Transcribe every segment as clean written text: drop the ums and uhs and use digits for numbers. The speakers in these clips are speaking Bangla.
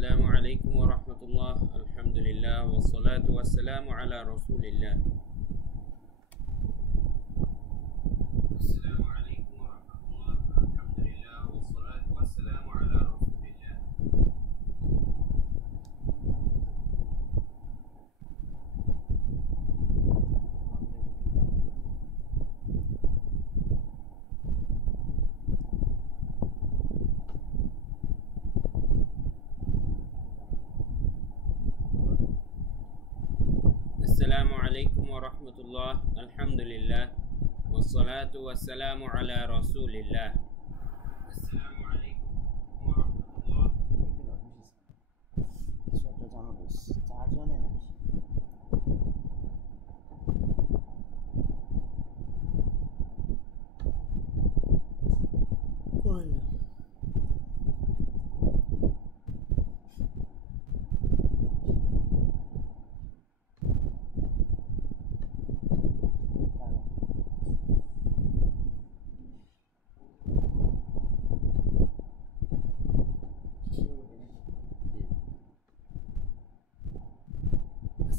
السلام عليكم ورحمة الله. الحمد لله والصلاة والسلام على رسول الله. السلام عليكم ورحمة الله. الحمد لله والصلاة والسلام على رسول الله. السلام عليكم ورحمة الله. الحمد لله والصلاة والسلام على رسول الله. السلام عليكم ورحمة الله.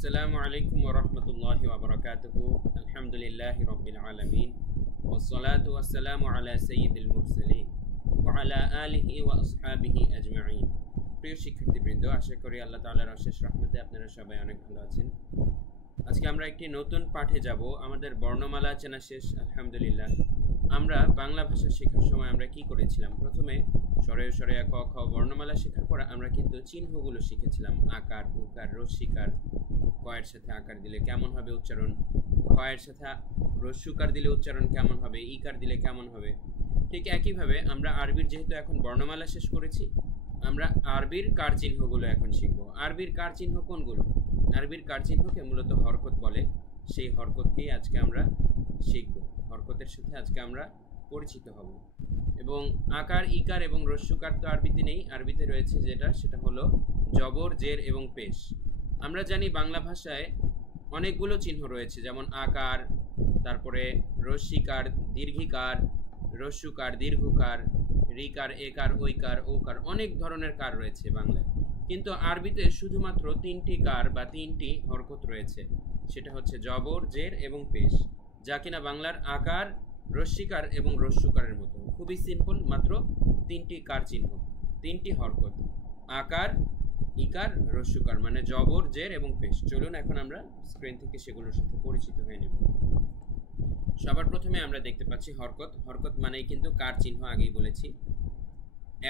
السلام عليكم ورحمة الله وبركاته. الحمد لله رب العالمين والصلاة والسلام على سيد المرسلين وعلى آله وأصحابه أجمعين. প্রিয় শিক্ষার্থীবৃন্দ, আশা করি আল্লাহ তাআলার অশেষ রহমতে আপনারা সবাই অনেক ভালো আছেন। আজকে আমরা একটি নতুন পাঠে যাব। আমাদের বর্ণমালা চেনা শেষ, আলহামদুলিল্লাহ। আমরা বাংলা ভাষা শেখার সময় আমরা কি করেছিলাম? প্রথমে স্বরেয় স্বরেয়া ক খ বর্ণমালা শেখার পর আমরা কিন্তু চিহ্নগুলো শিখেছিলাম। আকার, উকার, রস্যিকার। কয়ের সাথে আকার দিলে কেমন হবে উচ্চারণ, ক্ষয়ের সাথে রস্যুকার দিলে উচ্চারণ কেমন হবে, ইকার দিলে কেমন হবে। ঠিক একইভাবে আমরা আরবির যেহেতু এখন বর্ণমালা শেষ করেছি, আমরা আরবির কার চিহ্নগুলো এখন শিখব। আরবির কার চিহ্ন কোনগুলো? আরবির কার চিহ্নকে মূলত হরকত বলে। সেই হরকতকেই আজকে আমরা শিখব। হরকতের সাথে আজকে আমরা পরিচিত হব। এবং আকার, ইকার এবং রস্যুকার তো আরবিতে নেই। আরবিতে রয়েছে সেটা হলো জবর, জের এবং পেশ। আমরা জানি বাংলা ভাষায় অনেকগুলো চিহ্ন রয়েছে, যেমন আকার, তারপরে রস্যিকার, দীর্ঘিকার, রস্যুকার, দীর্ঘকার, রিকার, একার, ঐকার, ওকার, অনেক ধরনের কার রয়েছে বাংলায়। কিন্তু আরবিতে শুধুমাত্র তিনটি কার বা তিনটি হরকত রয়েছে, সেটা হচ্ছে জবর, জের এবং পেশ, যা কিনা বাংলার আকার, রস্যিকার এবং রস্যুকারের মতো। খুবই সিম্পল, মাত্র তিনটি কার চিহ্ন, তিনটি হরকত, আকার, ইকার, রস্যুকার, মানে জবর, জের এবং পেশ। চলুন এখন আমরা স্ক্রিন থেকে সেগুলোর সাথে পরিচিত হয়ে নেব। সবার প্রথমে আমরা দেখতে পাচ্ছি হরকত। হরকত মানেই কিন্তু কার চিহ্ন, আগেই বলেছি।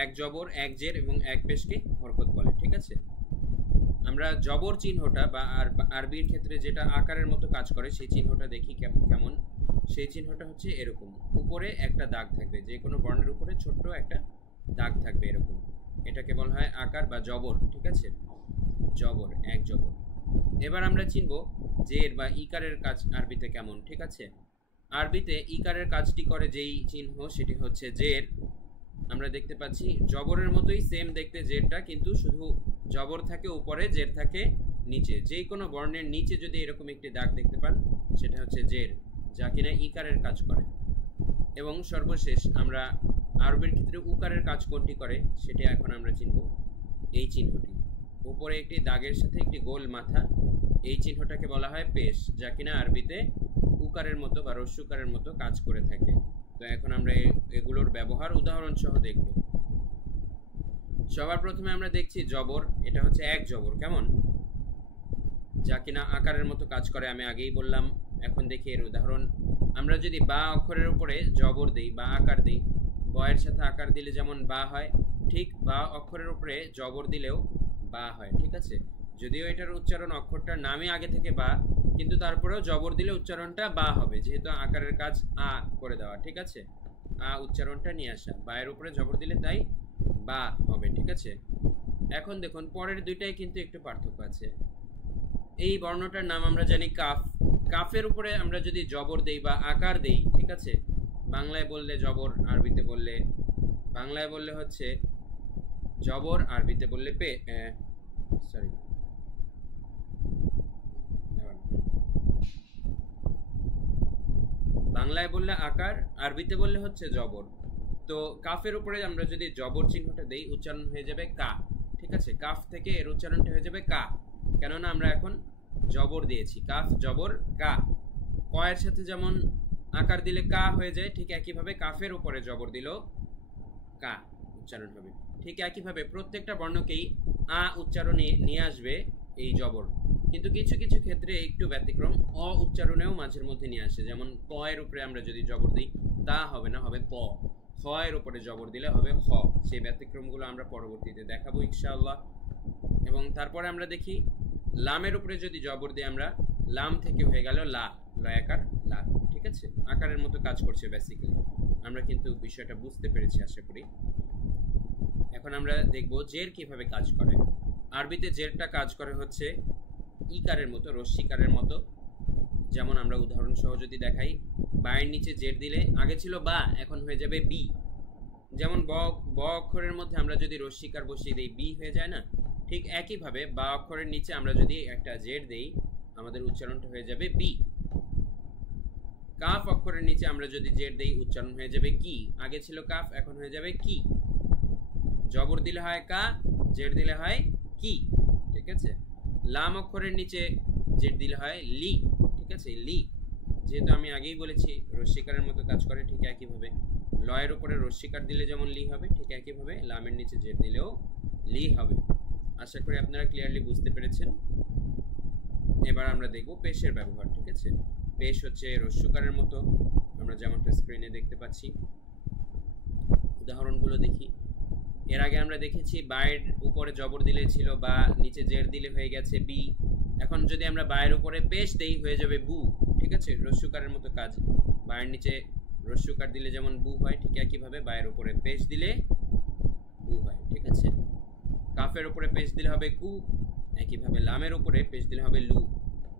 এক জবর, এক জের এবং এক পেশকে হরকত বলে, ঠিক আছে। আমরা জবর চিহ্নটা বা আরবির ক্ষেত্রে যেটা আকারের মতো কাজ করে সেই চিহ্নটা দেখি কেমন। সেই চিহ্নটা হচ্ছে এরকম, উপরে একটা দাগ থাকবে, যে কোনো বর্ণের উপরে ছোট্ট একটা দাগ থাকবে এরকম। এটাকে বলা হয় আকার বা জবর, ঠিক আছে। জবর, এক জবর। এবার আমরা চিনব জের বা ইকারের কাজ আরবিতে কেমন, ঠিক আছে। আরবিতে ইকারের কাজটি করে যেই চিহ্ন, সেটি হচ্ছে জের। আমরা দেখতে পাচ্ছি জবরের মতোই সেম দেখতে জেরটা, কিন্তু শুধু জবর থাকে উপরে, জের থাকে নিচে। যেই কোনো বর্ণের নিচে যদি এরকম একটি দাগ দেখতে পান, সেটা হচ্ছে জের, যা কিনা ইকারের কাজ করে। এবং সর্বশেষ আমরা আরবির ক্ষেত্রে উকারের কাজ কোনটি করে সেটি এখন আমরা চিনব। এই চিহ্নটি, উপরে একটি দাগের সাথে একটি গোল মাথা, এই চিহ্নটাকে বলা হয় পেশ, যা কিনা আরবিতে উকারের মতো বা রস্যুকারের মতো কাজ করে থাকে। তো এখন আমরা এগুলোর ব্যবহার উদাহরণ সহ দেখব। সবার প্রথমে আমরা দেখছি জবর। এটা হচ্ছে এক জবর, কেমন, যা কিনা আকারের মতো কাজ করে, আমি আগেই বললাম। এখন দেখি এর উদাহরণ। আমরা যদি বা অক্ষরের উপরে জবর দেই বা আকার দিই, বয়ের সাথে আকার দিলে যেমন বা হয়, ঠিক বা অক্ষরের উপরে জবর দিলেও বা হয়, ঠিক আছে। যদিও এটার উচ্চারণ অক্ষরটার নামে আগে থেকে বা, কিন্তু তারপরেও জবর দিলে উচ্চারণটা বা হবে, যেহেতু আকারের কাজ আ করে দেওয়া, ঠিক আছে। আ উচ্চারণটা নিয়ে আসা, বায়ের উপরে জবর দিলে তাই বা হবে, ঠিক আছে। এখন দেখুন পরের দুইটাই কিন্তু একটু পার্থক্য আছে। এই বর্ণটার নাম আমরা জানি কাফ। কাফের উপরে আমরা যদি জবর দেই বা আকার দেই, ঠিক আছে, বাংলায় বললে জবর, আরবিতে বললে, বাংলায় বললে হচ্ছে জবর, আরবিতে বললে বাংলায় বললে আকার, আরবিতে বললে হচ্ছে জবর। তো কাফের উপরে আমরা যদি জবর চিহ্নটা দেই, উচ্চারণ হয়ে যাবে কা, ঠিক আছে, কাফ থেকে এর উচ্চারণটা হয়ে যাবে কা, কেননা আমরা এখন জবর দিয়েছি, কাফ জবর কা। কয়ের সাথে যেমন আকার দিলে কা হয়ে যায়, ঠিক একইভাবে কাফের উপরে জবর দিলেও কা উচ্চারণ হবে। ঠিক একইভাবে প্রত্যেকটা বর্ণকেই আ উচ্চারণে নিয়ে আসবে এই জবর, কিন্তু কিছু কিছু ক্ষেত্রে একটু ব্যতিক্রম, অ উচ্চারণেও মাঝের মধ্যে নিয়ে আসে। যেমন ক এর উপরে আমরা যদি জবর দিই তা হবে না, হবে ত। খ এর উপরে জবর দিলে হবে খ। সেই ব্যতিক্রমগুলো আমরা পরবর্তীতে দেখাবো ইনশাআল্লাহ। এবং তারপরে আমরা দেখি লামের উপরে যদি জবর দিই আমরা, লাম থেকে হয়ে গেল লা, লয়াকার লা। ঠিক আছে, আকারের মতো কাজ করছে বেসিক্যালি। আমরা কিন্তু বিষয়টা বুঝতে পেরেছি আশা করি। এখন আমরা দেখব জের কিভাবে কাজ করে। আরবিতে জেরটা কাজ করে হচ্ছে ইকারের মতো, রস্যিকারের মতো। যেমন আমরা উদাহরণ সহ যদি দেখাই, বায়ের নিচে জের দিলে আগে ছিল বা, এখন হয়ে যাবে বি। যেমন ব অক্ষরের মধ্যে আমরা যদি রস্যিকার বসিয়ে দিই বি হয়ে যায় না, ঠিক একইভাবে বা অক্ষরের নিচে আমরা যদি একটা জের দেই আমাদের উচ্চারণটা হয়ে যাবে বি। কাফ অক্ষরের নিচে আমরা যদি জের দেই উচ্চারণ হয়ে যাবে কি, আগে ছিল কাফ এখন হয়ে যাবে কি। জবর দিলে হয় কা, জের দিলে হয় কি। ঠিক আছে, লাম অক্ষরের নিচে জের দিলে হয় লি। ঠিক আছে, লি, যেহেতু আমি আগেই বলেছি রস্যিকারের মতো কাজ করে, ঠিক একইভাবে লয়ের উপরে রস্যিকার দিলে যেমন লি হবে, ঠিক একইভাবে লামের নিচে জের দিলেও লি হবে। আশা করি আপনারা ক্লিয়ারলি বুঝতে পেরেছেন। এবার আমরা দেখব পেশের ব্যবহার। ঠিক আছে, পেশ হচ্ছে রস্যকারের মতো, আমরা যেমনটা স্ক্রিনে দেখতে পাচ্ছি। উদাহরণগুলো দেখি। এর আগে আমরা দেখেছি বায়ের উপরে জবর দিলে ছিল বা, নিচে জের দিলে হয়ে গেছে বি। এখন যদি আমরা বায়ের উপরে পেশ দেই হয়ে যাবে বু। ঠিক আছে, রস্যকারের মতো কাজ। বায়ের নিচে রস্যকার দিলে যেমন বু হয়, ঠিক একইভাবে বায়ের উপরে পেশ দিলে বু হয়। ঠিক আছে, কাফের উপরে পেশ দিলে হবে কু, একইভাবে লামের উপরে পেশ দিলে হবে লু।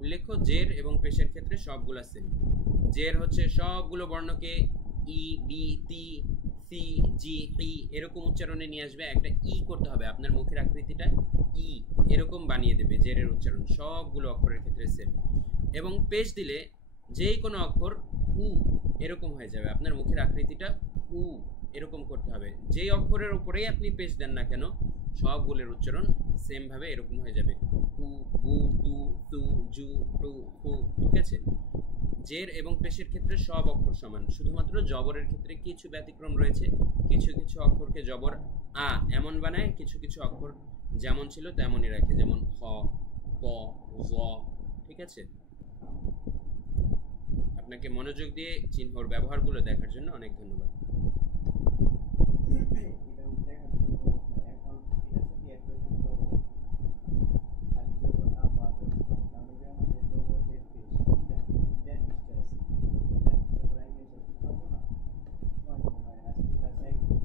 উল্লেখ্য জের এবং পেশের ক্ষেত্রে সবগুলো সেম। জের হচ্ছে সবগুলো বর্ণকে ই, বি, তি, সি, জি, ই এরকম উচ্চারণে নিয়ে আসবে। একটা ই করতে হবে, আপনার মুখের আকৃতিটা ই এরকম বানিয়ে দেবে। জেরের উচ্চারণ সবগুলো অক্ষরের ক্ষেত্রে সেম। এবং পেশ দিলে যেই কোনো অক্ষর উ এরকম হয়ে যাবে, আপনার মুখের আকৃতিটা উ এরকম করতে হবে। যেই অক্ষরের উপরেই আপনি পেশ দেন না কেন সবগুলোর উচ্চারণ সেম ভাবে এরকম হয়ে যাবে, উ, বু, তু, তু, জু, টু, হু। ঠিক আছে, জের এবং পেশের ক্ষেত্রে সব অক্ষর সমান, শুধুমাত্র জবরের ক্ষেত্রে কিছু ব্যতিক্রম রয়েছে। কিছু কিছু অক্ষরকে জবর আ এমন বানায়, কিছু কিছু অক্ষর যেমন ছিল তেমনই রাখে, যেমন খ, প, জ। ঠিক আছে, আপনাকে মনোযোগ দিয়ে চিহ্নর ব্যবহারগুলো দেখার জন্য অনেক ধন্যবাদ।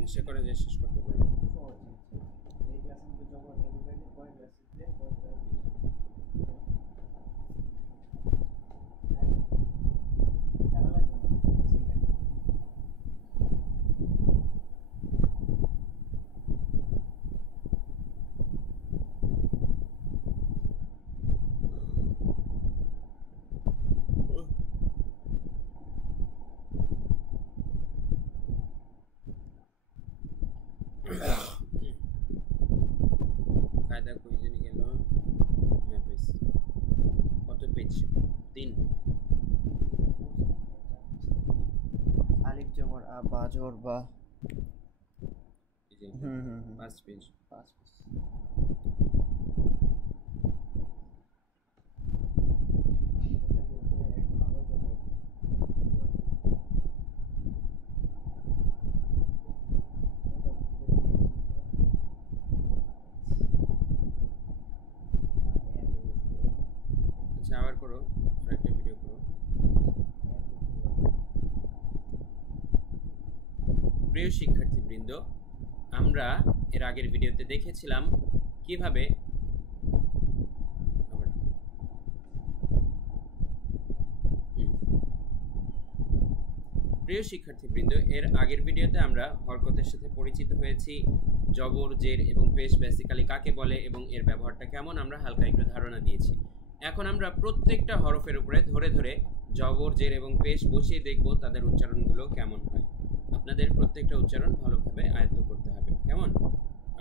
আশা করে যে শেষ করতে পারবেন। কায়দা কই জানি গেল, হ্যাঁ পেজ কত, পেজ 3। আলিফ জবর আ, বা জবর বা, 5 পেজ। আচ্ছা, আবার করো, আরেকটা ভিডিও করো। প্রিয় শিক্ষার্থীবৃন্দ, আমরা এর আগের ভিডিওতে দেখেছিলাম কিভাবে প্রিয় শিক্ষার্থীবৃন্দ, এর আগের ভিডিওতে আমরা হরকতের সাথে পরিচিত হয়েছি। জবর, জের এবং পেশ বেসিক্যালি কাকে বলে এবং এর ব্যবহারটা কেমন আমরা হালকা একটু ধারণা দিয়েছি। এখন আমরা প্রত্যেকটা হরফের উপরে ধরে ধরে জবর, জের এবং পেশ বসিয়ে দেখব তাদের উচ্চারণগুলো কেমন হয়। আপনাদের প্রত্যেকটা উচ্চারণ ভালোভাবে আয়ত্ত করতে হবে। কেমন?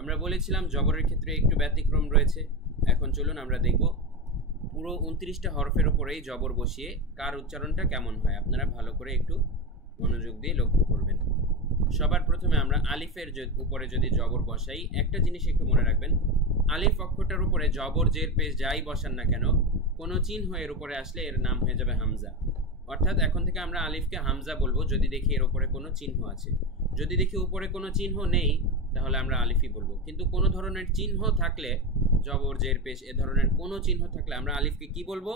আমরা বলেছিলাম জবরের ক্ষেত্রে একটু ব্যতিক্রম রয়েছে। এখন চলুন আমরা দেখব পুরো 29টা হরফের উপরেই জবর বসিয়ে কার উচ্চারণটা কেমন হয়। আপনারা ভালো করে একটু মনোযোগ দিয়ে লক্ষ্য করবেন। সবার প্রথমে আমরা আলিফের উপরে যদি জবর বসাই, একটা জিনিস একটু মনে রাখবেন, আলিফ অক্ষরটার উপরে জবর জের পেশ যাই বসান না কেন, কোনো চিহ্ন এর উপরে আসলে এর নাম হয়ে যাবে হামজা। অর্থাৎ এখন থেকে আমরা আলিফকে হামজা বলবো যদি দেখি এর উপরে কোনো চিহ্ন আছে। যদি দেখি উপরে কোনো চিহ্ন নেই তাহলে আমরা আলিফই বলবো। কিন্তু কোনো ধরনের চিহ্ন থাকলে, জবর জের পেশ এ ধরনের কোনো চিহ্ন থাকলে আমরা আলিফকে কি বলবো?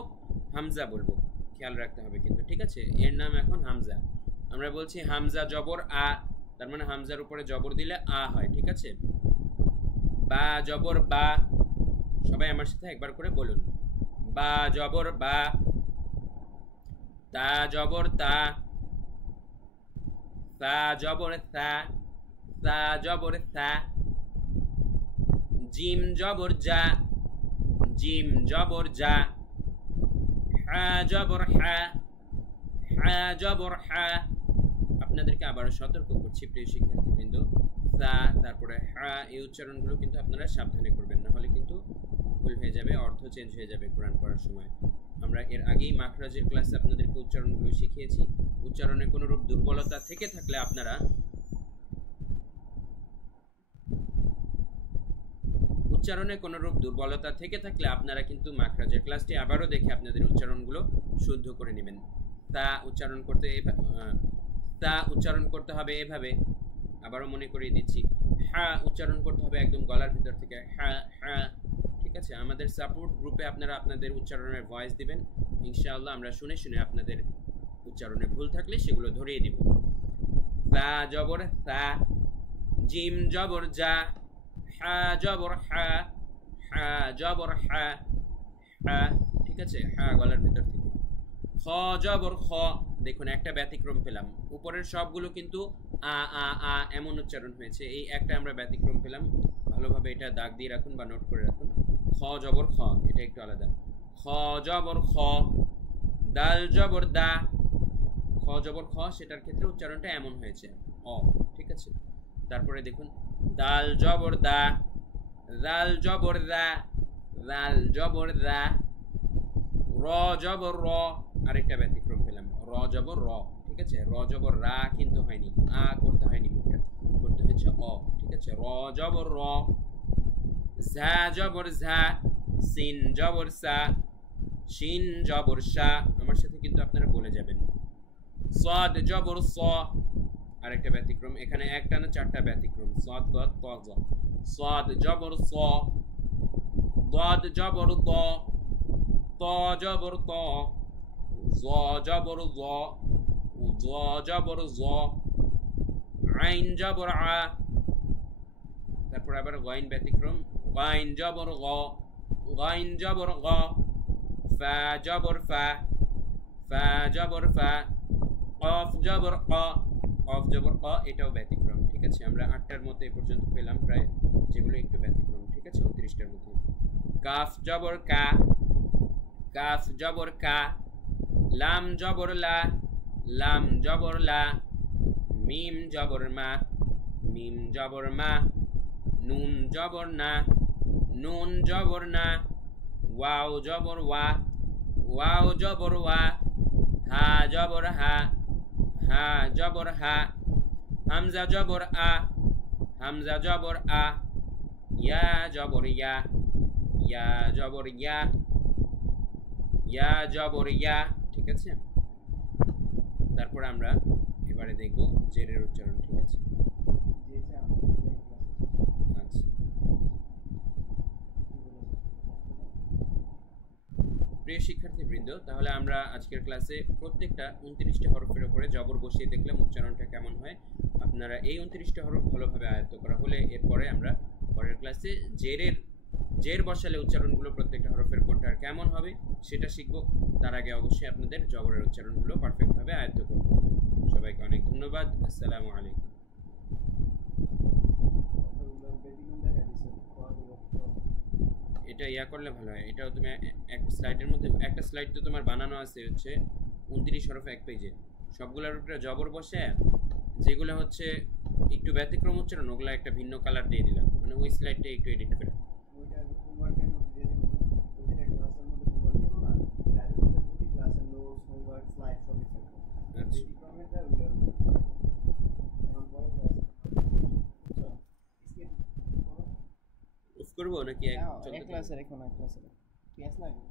হামজা বলবো। খেয়াল রাখতে হবে কিন্তু, ঠিক আছে? এর নাম এখন হামজা। আমরা বলছি হামজা জবর আ, তার মানে হামজার উপরে জবর দিলে আ হয়, ঠিক আছে? বা জবর বা, সবাই আমার সাথে একবার করে বলুন, বা জবর বা। তা জবর তা, সা জবর সা, সা জবর সা। জিম জবর জা, জিম জবর জা। হা জবর হা, হা জবর হা। আপনাদেরকে আবারও সতর্ক করছি প্রিয় শিক্ষার্থীবৃন্দ, সা তারপরে হা এই উচ্চারণগুলো কিন্তু আপনারা সাবধানে করবেন, না হলে কিন্তু ভুল হয়ে যাবে, অর্থ চেঞ্জ হয়ে যাবে কোরআন পড়ার সময়। আমরা এর আগেই মাখরাজের ক্লাসে আপনাদেরকে উচ্চারণগুলো শিখিয়েছি। উচ্চারণে কোনো রূপ দুর্বলতা থেকে থাকলে আপনারা কিন্তু মাখরাজের ক্লাসটি আবারও দেখে আপনাদের উচ্চারণগুলো শুদ্ধ করে নেবেন। তা উচ্চারণ করতে হবে এভাবে, আবারও মনে করিয়ে দিচ্ছি। হা উচ্চারণ করতে হবে একদম গলার ভিতর থেকে, হা হা, ঠিক আছে? আমাদের সাপোর্ট গ্রুপে আপনারা আপনাদের উচ্চারণের ভয়েস দিবেন, ইনশাআল্লাহ আমরা শুনে শুনে আপনাদের উচ্চারণে ভুল থাকলে সেগুলো ধরিয়ে দিব। সা জবর সা, জিম জবর জা, হা জবর হা, হা জবর হা, হা, ঠিক আছে? হা গলার ভিতর থেকে। খ জবর খ, দেখুন একটা ব্যতিক্রম পেলাম। উপরের সবগুলো কিন্তু আ আ আ এমন উচ্চারণ হয়েছে, এই একটা আমরা ব্যতিক্রম পেলাম। ভালোভাবে এটা দাগ দিয়ে রাখুন বা নোট করে রাখুন। খ জবর খ, এটা একটু আলাদা। খ জবর খ, দাল জবর দা। খ জবর খ, সেটার ক্ষেত্রে উচ্চারণটা এমন হয়েছে, অ, ঠিক আছে? তারপরে দেখুন দাল জবর দা, দাল জবর দা, দাল জবর দা। র জবর র, আরেকটা ব্যতিক্রম পেলাম, র জবর র, ঠিক আছে? র জবর রা কিন্তু হয়নি, আ করতে হয়নি, মুখটা করতে হচ্ছে অ, ঠিক আছে? র জবর র। ঝা জবর ঝা, সিন জবর সা, শিন জবর সা। আমার সাথে কিন্তু আপনারা বলে যাবেন। সাদ জবর স, আরেকটা ব্যতিক্রম। এখানে একটা না চারটা ব্যতিক্রম, সাদ গদ ত জ। সাদ জবর স, দাদ জবর দ, ত জবর ত, জ জবর জ, জ জবর জ। আইন জবর আ, তারপর আবার গাইন ব্যতিক্রম, গাইন জবর গ, গাইন জবর গ। ফা জবর ফা, ফা জবর ফা। কফ জবর ক, কফ জবর ক, এটাও ব্যতিক্রম, ঠিক আছে? আমরা 8টার মতো এ পর্যন্ত পেলাম প্রায়, যেগুলো একটু ব্যতিক্রম, ঠিক আছে? 29টার মধ্যে। কাফ জবর কা, কাফ জবর কা। লাম জবর লা, লাম জবর লা। মিম জবর মা, মিম জবর মা। নুন জবর না, নুন জবর না। ওয়াও জবর ওয়া, ওয়াও জবর ওয়া। হা জবর হা, হা জবর হা। হামজা জবর আ, হামজা জবর আ। ইয়া জবর ইয়া, ইয়া জবর ইয়া, ইয়া জবর ইয়া, ঠিক আছে? তারপর আমরা এবারে দেখব জেরের উচ্চারণ, ঠিক আছে? আচ্ছা, প্রিয় শিক্ষার্থীবৃন্দ, তাহলে আমরা আজকের ক্লাসে প্রত্যেকটা 29টা হরফের উপরে জবর বসিয়ে দেখলাম উচ্চারণটা কেমন হয়। আপনারা এই 29টা হরফ ভালোভাবে আয়ত্ত করা হলে এরপরে আমরা পরের ক্লাসে জের বসালে উচ্চারণগুলো প্রত্যেকটা হরফের কোনটার কেমন হবে সেটা শিখব। তার আগে অবশ্যই আপনাদের জবরের উচ্চারণগুলো পারফেক্টভাবে আয়ত্ত করতে হবে। সবাইকে অনেক ধন্যবাদ। আসসালামু আলাইকুম। এটা ইয়া করলে ভালো হয়, এটাও তুমি একটা স্লাইডের মধ্যে, একটা স্লাইড তো তোমার বানানো আছে হচ্ছে 29 হরফ এক পেজে, সবগুলোর উপরে জবর বসে যেগুলো হচ্ছে একটু ব্যতিক্রম উচ্চারণ ওগুলো একটা ভিন্ন কালার দিয়ে দিলাম। মানে ওই স্লাইডটা একটু এডিট করে। ওইটা হোমওয়ার্কের মধ্যে দিয়ে দেবো, ওইটা ক্লাসের মধ্যে হোমওয়ার্ক দেবো না, ক্লাসের মধ্যে প্রতি ক্লাসের নোটস হোমওয়ার্ক স্লাইড সবই থাকবে। আচ্ছা ব্যতিক্রমেরটা ওইটা এখন পরে ক্লাসে অফ করবো নাকি এক ক্লাসে রেখো না, ক্লাসে ক্লাস লাগবে।